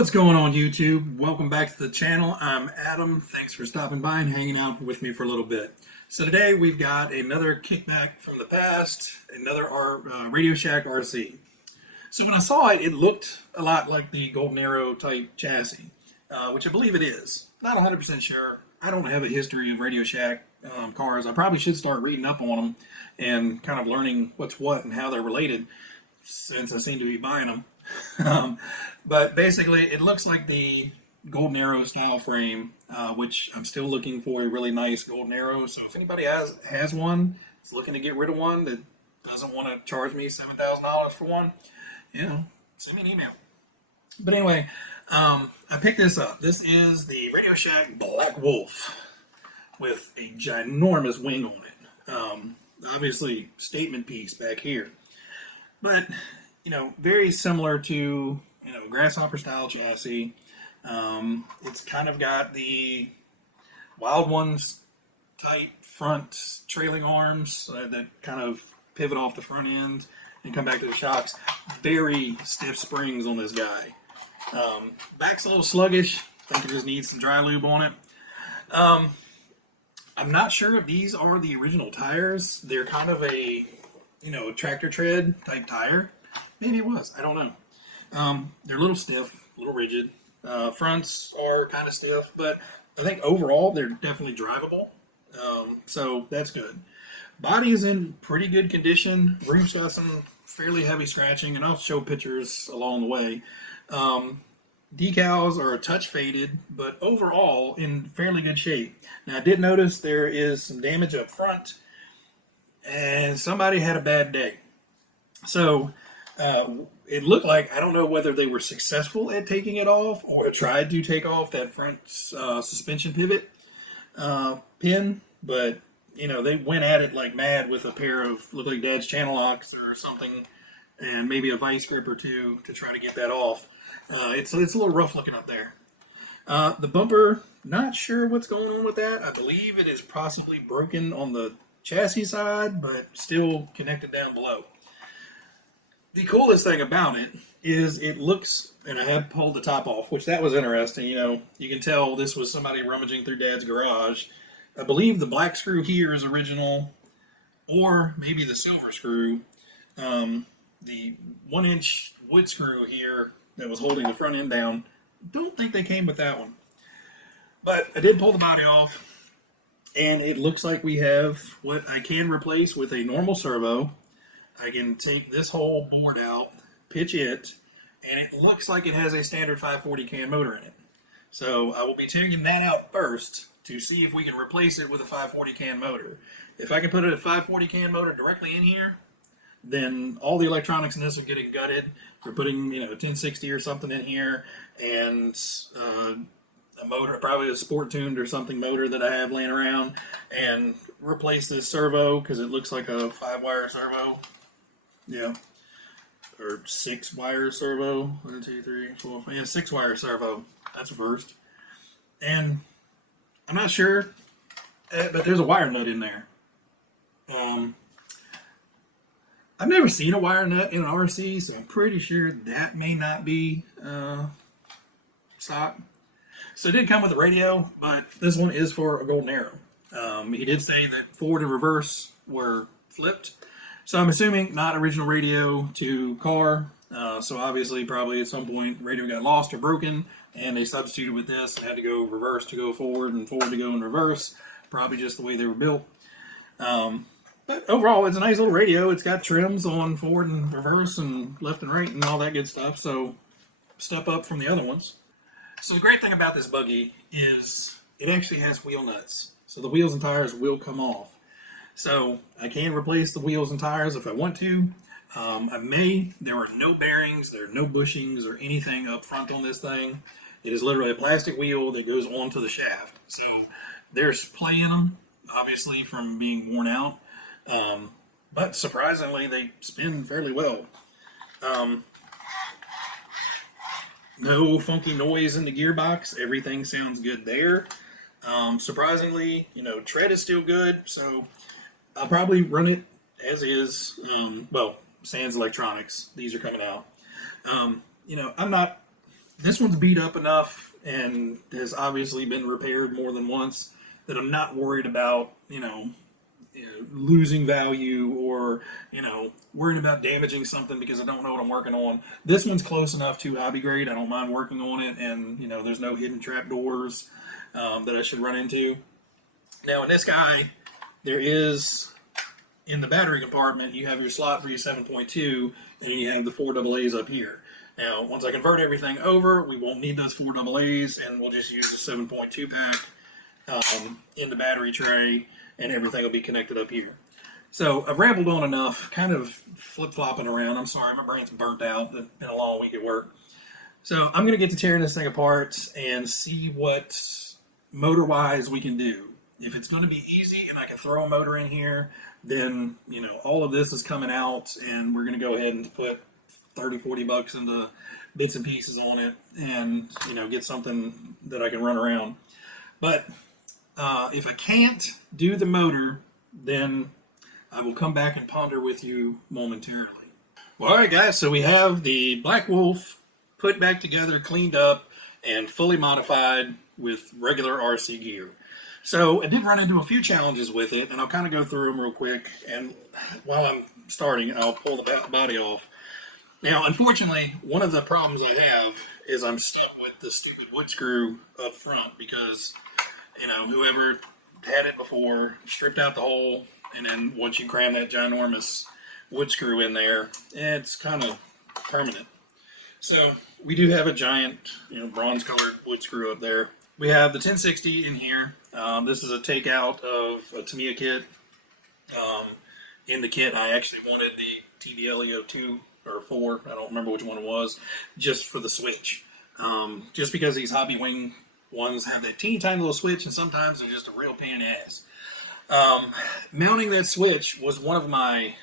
What's going on, YouTube? Welcome back to the channel. I'm Adam. Thanks for stopping by and hanging out with me for a little bit. So today we've got another kickback from the past, another RadioShack RC. So when I saw it, it looked a lot like the Golden Arrow type chassis, which I believe it is. Not 100% sure. I don't have a history of RadioShack cars. I probably should start reading up on them and kind of learning what's what and how they're related, since I seem to be buying them. But basically, it looks like the Golden Arrow style frame, which I'm still looking for a really nice Golden Arrow. So if anybody has one, is looking to get rid of one, that doesn't want to charge me $7,000 for one, send me an email. But anyway, I picked this up. This is the RadioShack Black Wolf with a ginormous wing on it. Obviously, statement piece back here. But very similar to, Grasshopper style chassis. It's kind of got the Wild Ones type front trailing arms that kind of pivot off the front end and come back to the shocks. Very stiff springs on this guy. Back's a little sluggish. I think it just needs some dry lube on it. I'm not sure if these are the original tires. They're kind of a, tractor tread type tire. Maybe it was. I don't know. They're a little stiff, a little rigid. Fronts are kind of stiff, but I think overall they're definitely drivable. So that's good. Body is in pretty good condition. Roof's got some fairly heavy scratching, and I'll show pictures along the way. Decals are a touch faded, but overall in fairly good shape. Now I did notice there is some damage up front, and somebody had a bad day. So it looked like, I don't know whether they were successful at taking it off or tried to take off that front suspension pivot pin, but they went at it like mad with a pair of, look like Dad's channel locks or something, and maybe a vice grip or two to try to get that off. It's a little rough looking up there. The bumper, not sure what's going on with that. I believe it is possibly broken on the chassis side, but still connected down below. The coolest thing about it is it looks, and I have pulled the top off, which that was interesting. You can tell this was somebody rummaging through Dad's garage. I believe the black screw here is original, or maybe the silver screw. The 1-inch wood screw here that was holding the front end down, don't think they came with that one. But I did pull the body off, and it looks like we have what I can replace with a normal servo. I can take this whole board out, pitch it, and it looks like it has a standard 540 can motor in it. So I will be taking that out first to see if we can replace it with a 540 can motor. If I can put a 540 can motor directly in here, then all the electronics in this are getting gutted. We're putting, 1060 or something in here, and a motor, probably a sport tuned or something motor that I have laying around, and replace this servo because it looks like a 5-wire servo. Yeah, or 6-wire servo. 1, 2, 3, 4, 5. Yeah, 6-wire servo. That's a first. And I'm not sure, but there's a wire nut in there. I've never seen a wire nut in an RC, so I'm pretty sure that may not be stock. So it did come with a radio, but this one is for a Golden Arrow. He did say that forward and reverse were flipped. So I'm assuming not original radio to car. So obviously probably at some point radio got lost or broken, and they substituted with this and had to go reverse to go forward and forward to go in reverse. Probably just the way they were built. But overall, it's a nice little radio. It's got trims on forward and reverse and left and right and all that good stuff. So step up from the other ones. So the great thing about this buggy is it actually has wheel nuts. So the wheels and tires will come off. So I can replace the wheels and tires if I want to. I may. There are no bearings, there are no bushings or anything up front on this thing. It is literally a plastic wheel that goes onto the shaft. So there's play in them, obviously from being worn out. But surprisingly, they spin fairly well. No funky noise in the gearbox. Everything sounds good there. Surprisingly, tread is still good, so I'll probably run it as is. Sans electronics. These are coming out. I'm not This one's beat up enough and has obviously been repaired more than once that I'm not worried about, losing value or, worrying about damaging something because I don't know what I'm working on. This one's close enough to hobby grade. I don't mind working on it, and, there's no hidden trap doors that I should run into. Now, in this guy, there is, in the battery compartment, you have your slot for your 7.2, and you have the 4 AA's up here. Now, once I convert everything over, we won't need those 4 AA's, and we'll just use the 7.2 pack in the battery tray, and everything will be connected up here. So I've rambled on enough, kind of flip-flopping around. I'm sorry, my brain's burnt out. It's been a long week at work. So I'm going to get to tearing this thing apart and see what motor-wise we can do. If it's going to be easy and I can throw a motor in here, then, all of this is coming out, and we're going to go ahead and put 30, 40 bucks into bits and pieces on it and, get something that I can run around. But if I can't do the motor, then I will come back and ponder with you momentarily. Well, all right, guys, so we have the Black Wolf put back together, cleaned up, and fully modified with regular RC gear. So I did run into a few challenges with it, and I'll kind of go through them real quick. And while I'm starting, I'll pull the body off. Now, unfortunately, one of the problems I have is I'm stuck with the stupid wood screw up front because, whoever had it before stripped out the hole, and then once you cram that ginormous wood screw in there, it's kind of permanent. So we do have a giant, bronze-colored wood screw up there. We have the 1060 in here. This is a takeout of a Tamiya kit. In the kit, I actually wanted the TBLEO 2 or 4, I don't remember which one it was, just for the switch. Just because these Hobby Wing ones have that teeny tiny little switch, and sometimes they're just a real pain in the ass. Mounting that switch was one of my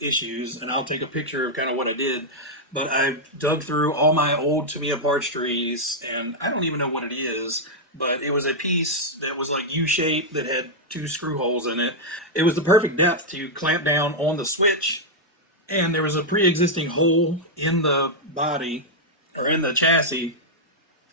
issues, and I'll take a picture of kind of what I did. But I dug through all my old Tamiya parts trees, and I don't even know what it is, but it was a piece that was like U-shaped that had 2 screw holes in it. It was the perfect depth to clamp down on the switch, and there was a pre-existing hole in the body, or in the chassis,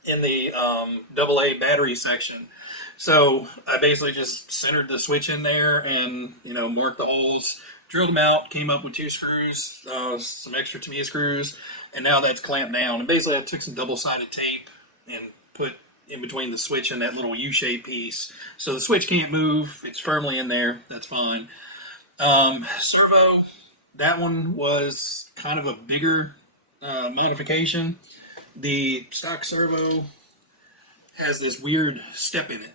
in the AA battery section. So I basically just centered the switch in there and, marked the holes, drilled them out, came up with 2 screws, some extra Tamiya screws, and now that's clamped down. And basically I took some double-sided tape and put in between the switch and that little U-shaped piece. So the switch can't move, it's firmly in there, that's fine. Servo, that one was kind of a bigger modification. The stock servo has this weird step in it.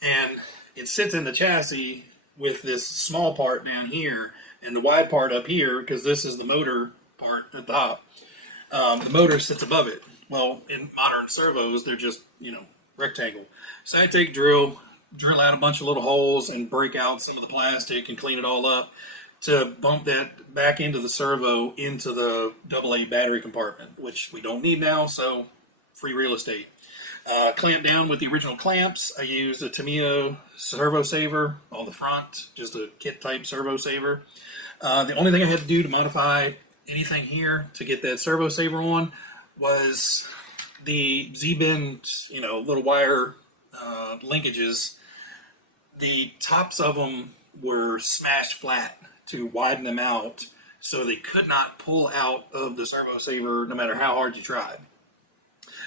And it sits in the chassis with this small part down here and the wide part up here, because this is the motor part at the top. The motor sits above it. Well, in modern servos, they're just, rectangle. So I take drill out a bunch of little holes and break out some of the plastic and clean it all up to bump that back into the servo into the AA battery compartment, which we don't need now, so free real estate. Clamped down with the original clamps. I used a Tamiya servo saver on the front, just a kit type servo saver. The only thing I had to do to modify anything here to get that servo saver on was the Z-bend, little wire linkages. The tops of them were smashed flat to widen them out so they could not pull out of the servo saver no matter how hard you tried.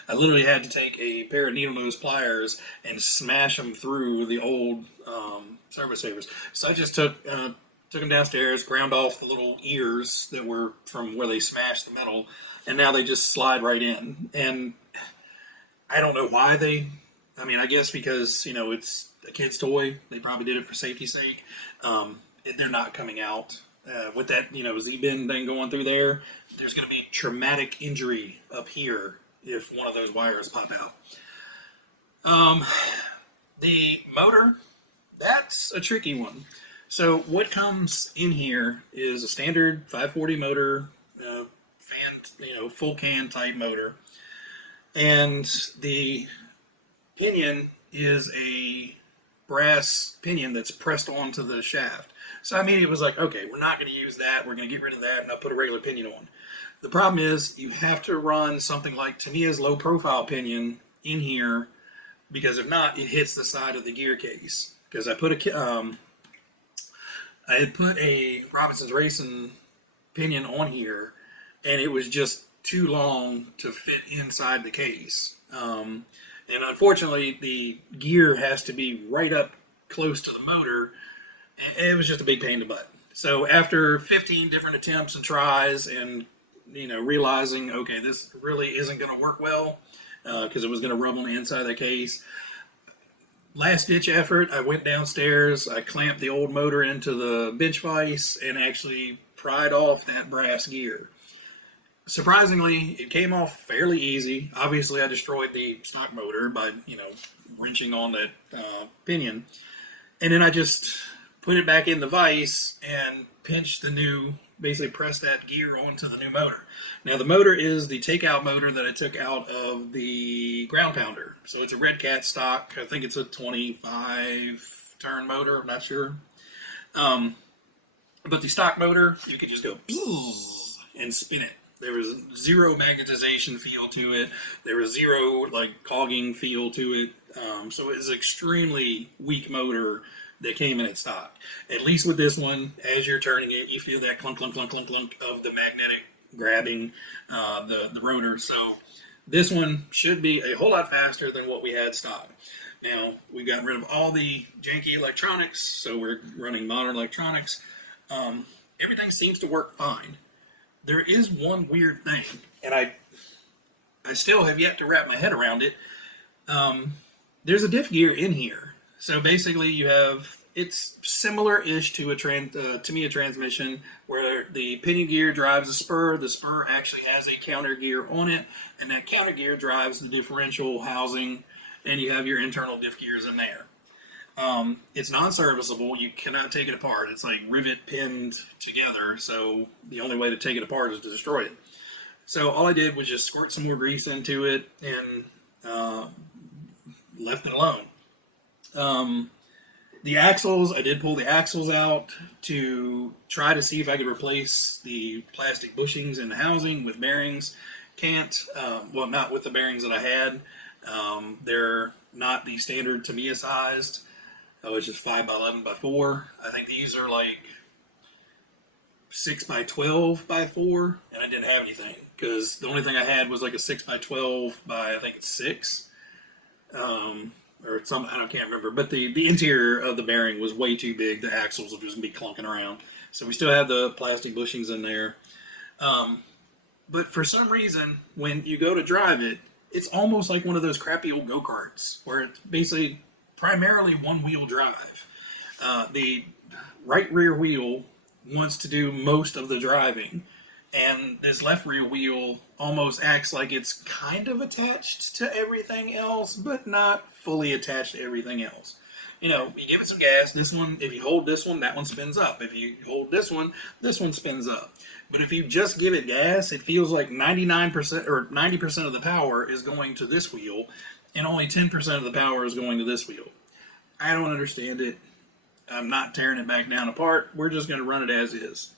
I literally had to take a pair of needle nose pliers and smash them through the old servo savers. So I just took them downstairs, ground off the little ears that were from where they smashed the metal, and now they just slide right in. And I don't know why I guess because, it's a kid's toy. They probably did it for safety's sake. They're not coming out. With that, Z-bend thing going through there, there's going to be traumatic injury up here if one of those wires pop out. The motor, that's a tricky one. So what comes in here is a standard 540 motor, fan, full can type motor. And the pinion is a brass pinion that's pressed onto the shaft. So I mean, it was like, okay, we're not going to use that. We're going to get rid of that, and I'll put a regular pinion on. The problem is you have to run something like Tamiya's low profile pinion in here, because if not, it hits the side of the gear case. Because I had put a Robinson's Racing pinion on here, and it was just too long to fit inside the case. And unfortunately, the gear has to be right up close to the motor, and it was just a big pain in the butt. So after 15 different attempts and tries, and realizing, okay, this really isn't going to work well, because it was going to rub on the inside of the case. Last ditch effort, I went downstairs, I clamped the old motor into the bench vise, and actually pried off that brass gear. Surprisingly, it came off fairly easy. Obviously, I destroyed the stock motor by, wrenching on that pinion. And then I just put it back in the vise and basically pressed that gear onto the new motor. Now, the motor is the takeout motor that I took out of the ground pounder. So it's a Red Cat stock. I think it's a 25 turn motor. I'm not sure. But the stock motor, you could just go and spin it. There was zero magnetization feel to it. There was zero cogging feel to it. So it was an extremely weak motor that came in at stock. At least with this one, as you're turning it, you feel that clunk, clunk, clunk, clunk, clunk of the magnetic grabbing the rotor. So this one should be a whole lot faster than what we had stock. Now, we've gotten rid of all the janky electronics, so we're running modern electronics. Everything seems to work fine. There is one weird thing, and I still have yet to wrap my head around it. There's a diff gear in here. So basically it's similar-ish to a Tamiya transmission, where the pinion gear drives the spur actually has a counter gear on it, and that counter gear drives the differential housing, and you have your internal diff gears in there. It's non-serviceable. You cannot take it apart. It's like rivet pinned together, so the only way to take it apart is to destroy it. So all I did was just squirt some more grease into it and left it alone. The axles, I did pull the axles out to try to see if I could replace the plastic bushings in the housing with bearings. Can't. Not with the bearings that I had. They're not the standard Tamiya sized. It's just 5x11x4. I think these are 6x12x4, and I didn't have anything because the only thing I had was a 6x12 by I think it's 6, or something. I can't remember. But the interior of the bearing was way too big. The axles will just be clunking around. So we still have the plastic bushings in there. But for some reason, when you go to drive it, it's almost like one of those crappy old go-karts where it's basically primarily one-wheel drive. The right rear wheel wants to do most of the driving, and this left rear wheel almost acts like it's kind of attached to everything else, but not fully attached to everything else. You give it some gas, if you hold this one, that one spins up. If you hold this one spins up. But if you just give it gas, it feels like 99% or 90% of the power is going to this wheel, and only 10% of the power is going to this wheel. I don't understand it. I'm not tearing it back down apart. We're just going to run it as is.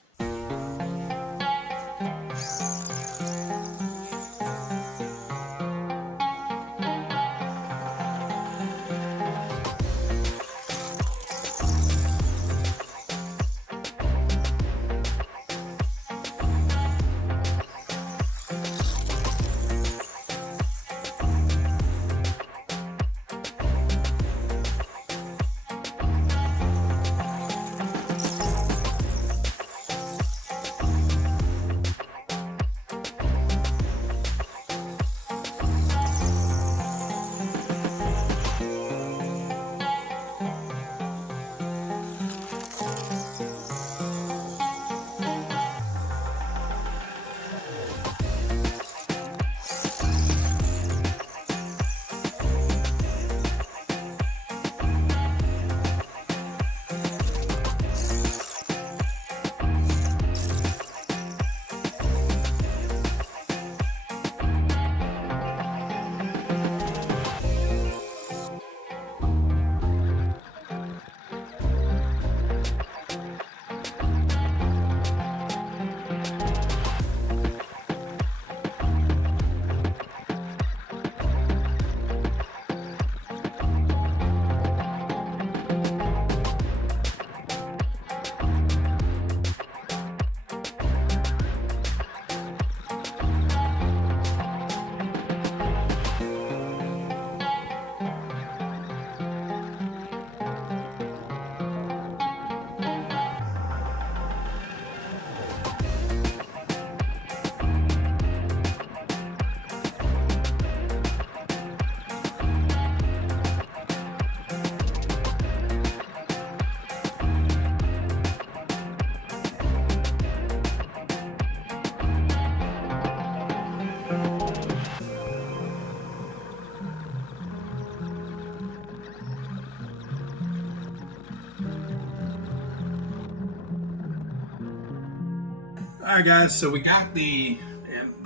All right, guys. So we got the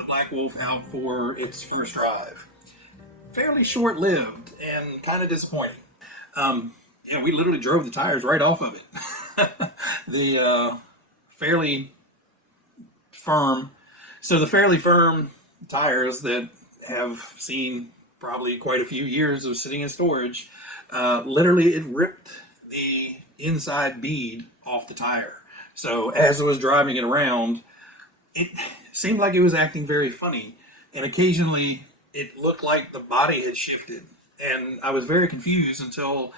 Black Wolf out for its first drive. Fairly short-lived and kind of disappointing. Yeah, we literally drove the tires right off of it. The fairly firm. So the fairly firm tires that have seen probably quite a few years of sitting in storage, literally it ripped the inside bead off the tire. So as I was driving it around, it seemed like it was acting very funny, and occasionally it looked like the body had shifted. And I was very confused until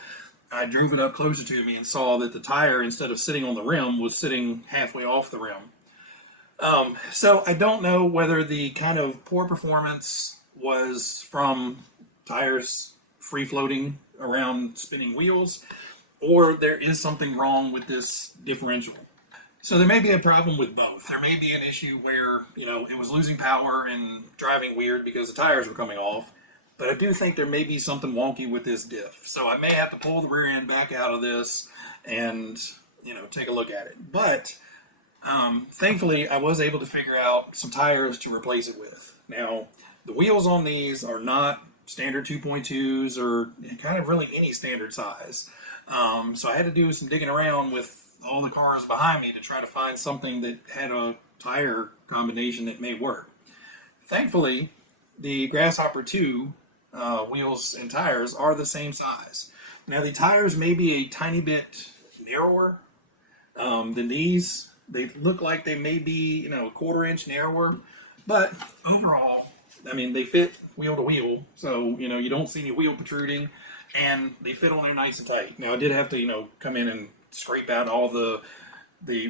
I drove it up closer to me and saw that the tire, instead of sitting on the rim, was sitting halfway off the rim. So I don't know whether the kind of poor performance was from tires free floating around spinning wheels, or there is something wrong with this differential. So there may be a problem with both. There may be an issue where, it was losing power and driving weird because the tires were coming off. But I do think there may be something wonky with this diff. So I may have to pull the rear end back out of this and, take a look at it. But thankfully, I was able to figure out some tires to replace it with. Now, the wheels on these are not standard 2.2s or kind of really any standard size. So I had to do some digging around with all the cars behind me to try to find something that had a tire combination that may work. Thankfully, the Grasshopper 2 wheels and tires are the same size. Now, the tires may be a tiny bit narrower than these. They look like they may be, a quarter-inch narrower, but overall, they fit wheel to wheel, so, you don't see any wheel protruding, and they fit on there nice and tight. Now, I did have to, come in and scrape out all the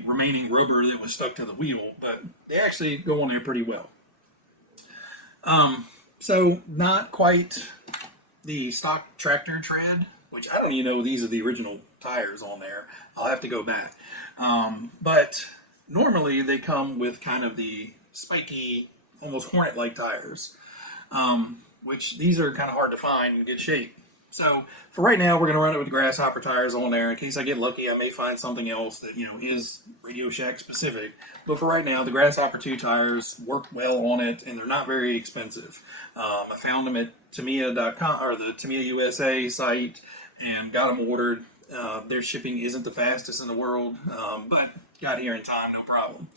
remaining rubber that was stuck to the wheel, but they actually go on there pretty well. So not quite the stock tractor tread, which I don't even know these are the original tires on there. I'll have to go back. But normally they come with kind of the spiky, almost Hornet-like tires, which these are kind of hard to find in good shape. So for right now, we're going to run it with Grasshopper tires on there. In case I get lucky, I may find something else that, is RadioShack specific. But for right now, the Grasshopper 2 tires work well on it, and they're not very expensive. I found them at Tamiya.com, or the Tamiya USA site, and got them ordered. Their shipping isn't the fastest in the world, but got here in time, no problem.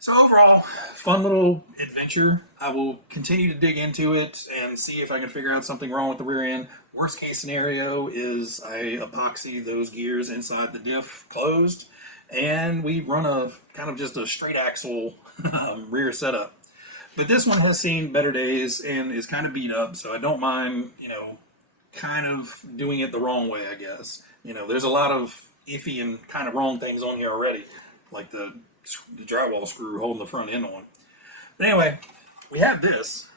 So overall, fun little adventure. I will continue to dig into it and see if I can figure out something wrong with the rear end. Worst case scenario is I epoxy those gears inside the diff closed, and we run a kind of just a straight axle rear setup. But this one has seen better days and is kind of beat up, so I don't mind, kind of doing it the wrong way, I guess. There's a lot of iffy and kind of wrong things on here already, like the drywall screw holding the front end on. But anyway, we have this,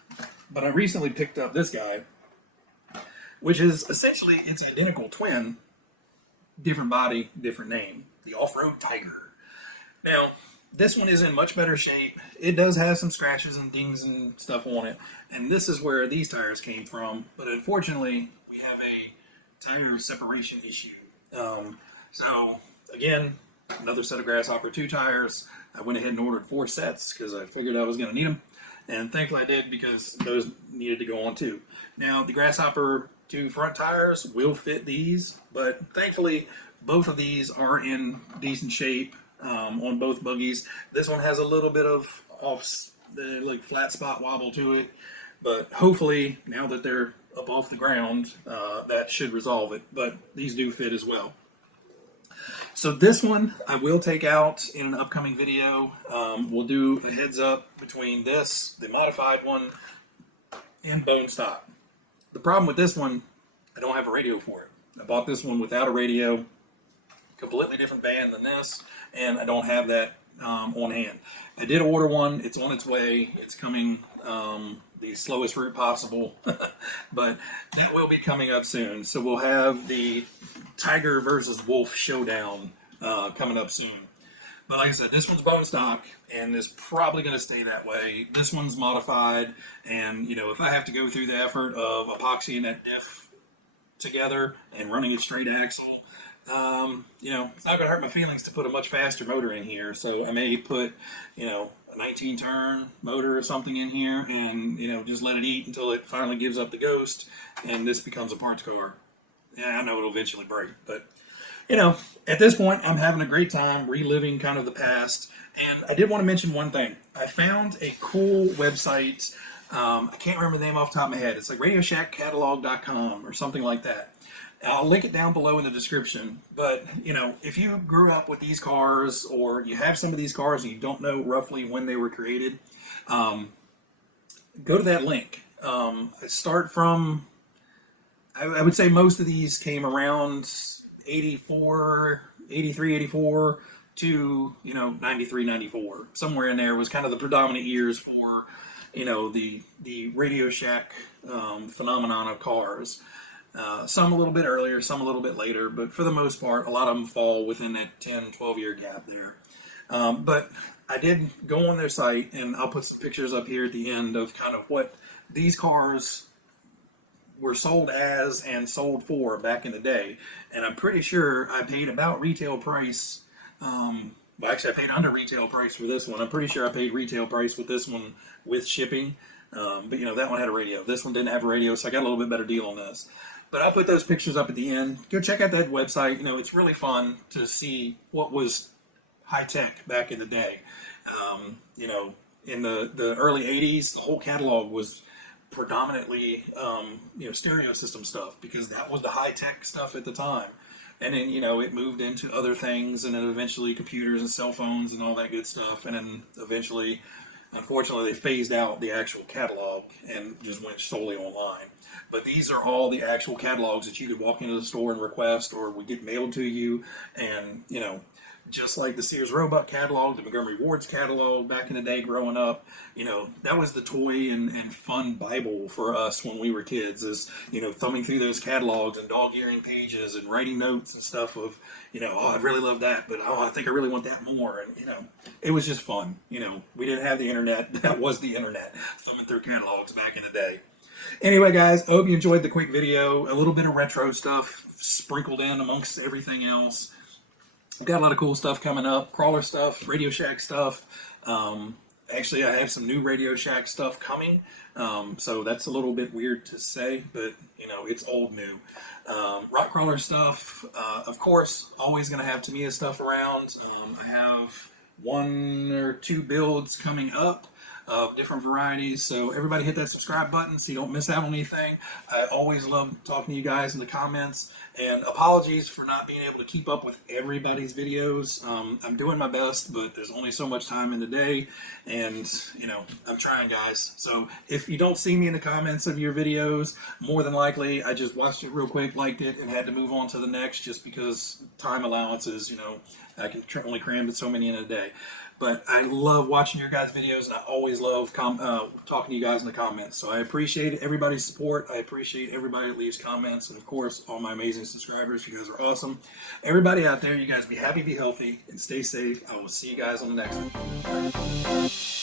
but I recently picked up this guy, which is essentially its identical twin, different body, different name, the Off-Road Tiger. Now, this one is in much better shape. It does have some scratches and dings and stuff on it, and this is where these tires came from, but unfortunately, we have a tire separation issue. So, again, another set of Grasshopper 2 tires. I went ahead and ordered 4 sets because I figured I was going to need them. And thankfully I did, because those needed to go on too. Now, the Grasshopper 2 front tires will fit these, but thankfully both of these are in decent shape on both buggies. This one has a little bit of flat spot wobble to it, but hopefully now that they're up off the ground, that should resolve it. But these do fit as well. So this one I will take out in an upcoming video. We'll do a heads up between this, the modified one, and bone stock. The problem with this one, I don't have a radio for it. I bought this one without a radio, completely different band than this, and I don't have that on hand. I did order one. It's on its way. It's coming the slowest route possible, but that will be coming up soon. So we'll have the Tiger versus Wolf showdown coming up soon. But like I said, this one's bone stock, and it's probably going to stay that way. This one's modified, and if I have to go through the effort of epoxying that diff together and running a straight axle, You know, it's not going to hurt my feelings to put a much faster motor in here. So I may put, you know, a 19 turn motor or something in here and, you know, just let it eat until it finally gives up the ghost and this becomes a parts car. Yeah, I know it'll eventually break, but, you know, at this point, I'm having a great time reliving kind of the past. And I did want to mention one thing. I found a cool website. I can't remember the name off the top of my head. It's like RadioShackCatalog.com or something like that. I'll link it down below in the description. But, you know, if you grew up with these cars or you have some of these cars and you don't know roughly when they were created, go to that link. Start from, I would say most of these came around 84, 83, 84 to, you know, 93, 94. Somewhere in there was kind of the predominant years for, you know, the Radio Shack phenomenon of cars. Some a little bit earlier, some a little bit later, but for the most part, a lot of them fall within that 10, 12-year gap there. But I did go on their site, and I'll put some pictures up here at the end of kind of what these cars were sold as and sold for back in the day. And I'm pretty sure I paid about retail price. Well, actually, I paid under retail price for this one. I'm pretty sure I paid retail price with this one with shipping. But, you know, that one had a radio. This one didn't have a radio, so I got a little bit better deal on this. But I'll put those pictures up at the end. Go check out that website. You know, it's really fun to see what was high-tech back in the day. You know, in the early 80s, the whole catalog was predominantly, you know, stereo system stuff because that was the high-tech stuff at the time. And then, you know, it moved into other things and then eventually computers and cell phones and all that good stuff. And then eventually, unfortunately, they phased out the actual catalog and just went solely online. But these are all the actual catalogs that you could walk into the store and request or would get mailed to you. And, you know, just like the Sears Roebuck catalog, the Montgomery Ward's catalog back in the day growing up, you know, that was the toy and fun Bible for us when we were kids is, you know, thumbing through those catalogs and dog-earing pages and writing notes and stuff of, you know, oh, I'd really love that, but oh, I think I really want that more. And, you know, it was just fun. You know, we didn't have the internet. That was the internet, thumbing through catalogs back in the day. Anyway, guys, I hope you enjoyed the quick video. A little bit of retro stuff sprinkled in amongst everything else. I've got a lot of cool stuff coming up. Crawler stuff, Radio Shack stuff. Actually, I have some new Radio Shack stuff coming. So that's a little bit weird to say, but, you know, it's old new. Rock crawler stuff. Of course, always going to have Tamiya stuff around. I have 1 or 2 builds coming up of different varieties. So everybody hit that subscribe button so you don't miss out on anything. I always love talking to you guys in the comments. And apologies for not being able to keep up with everybody's videos. I'm doing my best, but there's only so much time in the day. And, you know, I'm trying, guys. So if you don't see me in the comments of your videos, more than likely I just watched it real quick, liked it, and had to move on to the next just because time allowances, you know, I can only cram so many in a day. But I love watching your guys' videos, and I always love talking to you guys in the comments. So I appreciate everybody's support. I appreciate everybody that leaves comments. And, of course, all my amazing subscribers. You guys are awesome. Everybody out there, you guys be happy, be healthy, and stay safe. I will see you guys on the next one.